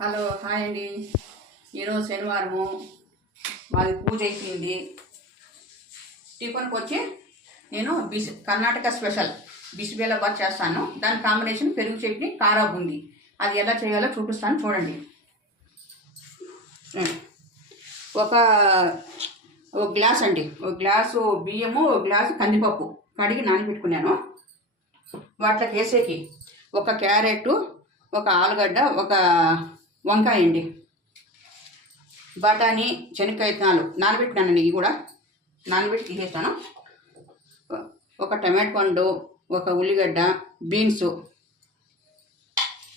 Hello hi అండి. ఈరోజు శనివారము, మాది పూజ అయిపోయింది. టిఫిన్కి వచ్చి నేను కర్ణాటక స్పెషల్ బిసిబేలాబాద్ చేస్తాను. దాని కాంబినేషన్ పెరుగు చట్నీ, కారా బూందీ. అది ఎలా చేయాలో చూపిస్తాను, చూడండి. ఒక గ్లాస్ అండి, ఒక గ్లాసు బియ్యము, ఒక గ్లాసు కందిపప్పు కడిగి నానబెట్టుకున్నాను. వాటిలోకి వేసేకి ఒక క్యారెట్, ఒక ఆలుగడ్డ, ఒక వంకాయ అండి, బఠానీ, శనక్కాయ విత్తనాలు నానబెట్టినానండి. ఇవి కూడా నానబెట్టి తీసేస్తాను. ఒక టమాటో పండు, ఒక ఉల్లిగడ్డ, బీన్స్,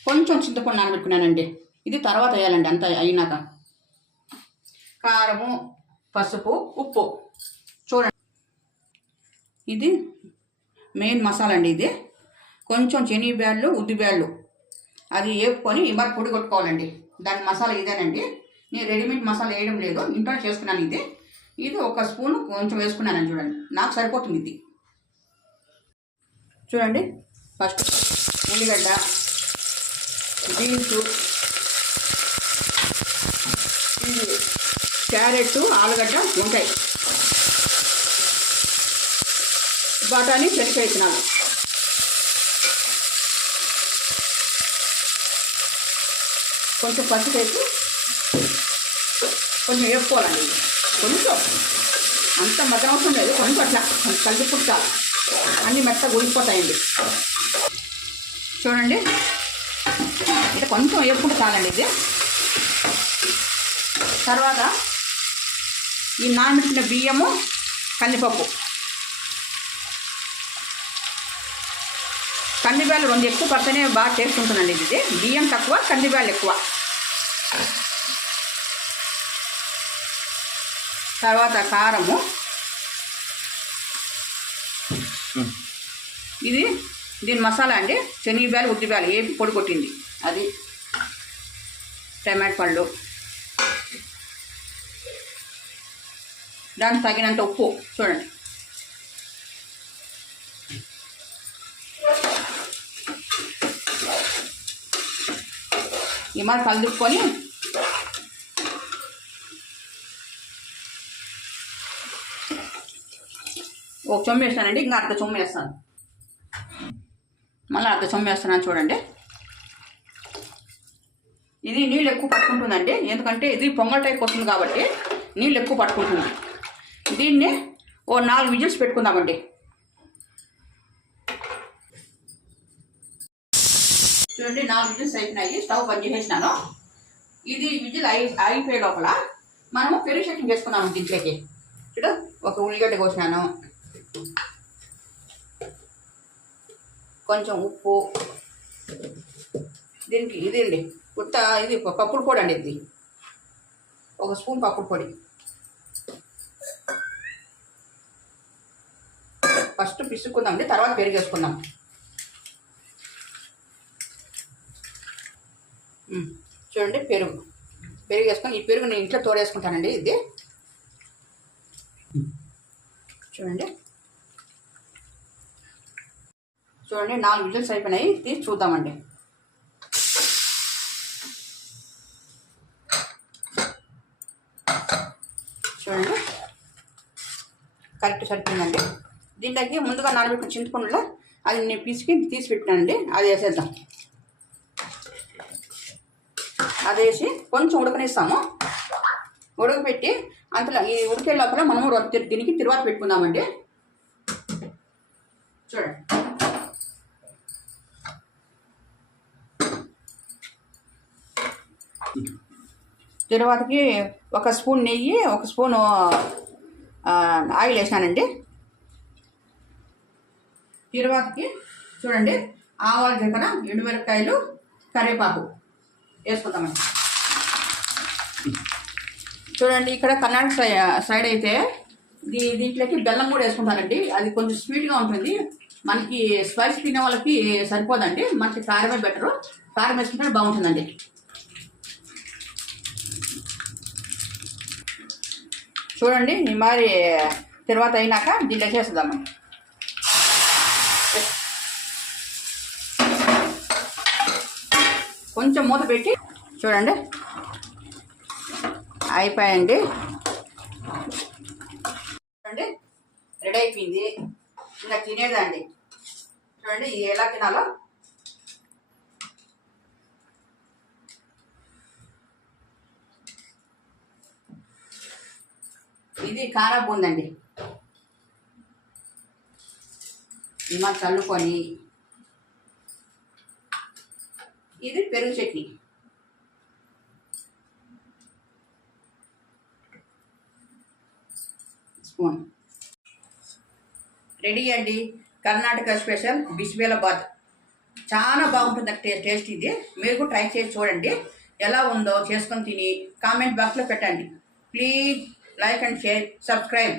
కొంచెం చింతపండు నానబెట్టుకున్నానండి. ఇది తర్వాత వేయాలండి, అంతా అయినాక. కారము, పసుపు, ఉప్పు. చూడండి, ఇది మెయిన్ మసాలా అండి. ఇది కొంచెం శనగబ్యాళ్ళు, ఉద్దిబ్యాళ్ళు అది వేపుకొని మరి పొడి కొట్టుకోవాలండి. దాని మసాలా ఇదేనండి. నేను రెడీమేడ్ మసాలా వేయడం లేదు, ఇంట్లో చేసుకున్నాను. ఇది ఒక స్పూన్ కొంచెం వేసుకున్నానండి. చూడండి, నాకు సరిపోతుంది ఇది. చూడండి, ఫస్ట్ ఉల్లిగడ్డ, బీన్స్, క్యారెట్, ఆలుగడ్డ, వంకాయ, బఠానీ, శనక్కాయ విత్తనాలు, కొంచెం పసుపు వేసి కొంచెం వేపుకోవాలండి. కొంచెం అంత మధ్య అవసరం లేదు, కొంచెం అట్లా కలిపి పుట్టాలి. అన్నీ మెత్తగా ఉడికిపోతాయండి. చూడండి, ఇది కొంచెం వేపుకుంటే చాలండి. ఇది తర్వాత ఈ నానబెట్టిన బియ్యము, కందిపప్పు, కందిబ్యాలు రెండు ఎక్కువ పడితేనే బాగా టేస్ట్ ఉంటుందండి. ఇది బియ్యం తక్కువ, కందిబ్యాలు ఎక్కువ. తర్వాత కారము, ఇది దీని మసాలా అండి. శనగబ్యాలు, ఉద్దిబ్యాలు ఏపి పొడి కొట్టింది అది. టమాటో పళ్ళు, దానికి తగినంత ఉప్పు. చూడండి, ఈ మరి కలుపుకొని ఒక చెమ్మ వేస్తానండి. ఇంకా అర్ధ చెమ్మ వేస్తాను, మళ్ళీ అర్ధ చెమ్మ వేస్తున్నాను. చూడండి, ఇది నీళ్ళు ఎక్కువ పట్టుకుంటుందండి. ఎందుకంటే ఇది పొంగల్ టైప్ వస్తుంది కాబట్టి నీళ్ళు ఎక్కువ పట్టుకుంటుంది. దీన్ని ఓ 4 విజిల్స్ పెట్టుకుందామండి. చూడండి, 4 విజిల్స్ అయిపోయినాయి. స్టవ్ బంద్ చేసేసినాను. ఇది విజిల్ అయిపోయే లోపల మనము పెరుగు చట్నీ చేసుకున్నాము. దీంట్లోకి చూడు, ఒక ఉల్లిగడ్డ కోసినాను, కొంచెం ఉప్పు, దీనికి ఇది అండి ఇది పప్పుల పొడి అండి. ఇది ఒక స్పూన్ పప్పుల పొడి. ఫస్ట్ పిసుక్కుందామండి, తర్వాత పెరుగు వేసుకుందాం. చూడండి, పెరుగు వేసుకొని ఈ పెరుగు నేను ఇంట్లో తోడేసుకుంటానండి. ఇది చూడండి 4 విజిల్స్ అయిపోయినాయి. తీసి చూద్దామండి. చూడండి, కరెక్ట్ సరిపోయిందండి. దీంట్లోకి ముందుగా నానబెట్టిన చింతపండులో అది నేను తీసి పెట్టానండి. అది వేసేద్దాం. అది వేసి కొంచెం ఉడకనిస్తాము. ఉడకపెట్టి అంతలో ఈ ఉడికే లోపల మనము దీనికి తిరువాత పెట్టుకుందామండి. చూడండి, తిరువాతకి ఒక స్పూన్ నెయ్యి, ఒక స్పూను ఆయిల్ వేసినానండి. తిరువాతకి చూడండి, ఆవాలు, జీలకర్ర, ఎండుమిరపకాయలు, కరివేపాకు వేసుకుంటామండి. చూడండి, ఇక్కడ కర్ణాటక సైడ్ అయితే దీంట్లోకి బెల్లం కూడా వేసుకుంటానండి. అది కొంచెం స్వీట్గా ఉంటుంది. మనకి స్పైసీ తినే వాళ్ళకి సరిపోదండి. మనకి కారమే బెటరు. కారం వేసుకుంటే బాగుంటుందండి. చూడండి, ఈ మరి తర్వాత అయినాక దీంట్లో చేసేద్దామండి. కొంచెం మూత పెట్టి చూడండి అయిపోయండి. చూడండి రెడీ అయిపోయింది. ఇంకా తినేదండి. చూడండి ఇది ఎలా తినాలో. ఇది కారం బూందండి. ఇలా చల్లుకొని ఇది పెరుగు చట్నీ. స్పూన్ రెడీ అండి. కర్ణాటక స్పెషల్ బిస్బేలాబాద్. చాలా బాగుంటుంది టేస్ట్. ఇది మీరు కూడా ట్రై చేసి చూడండి. ఎలా ఉందో చేసుకొని తిని కామెంట్ బాక్స్లో పెట్టండి. Please like and share, subscribe.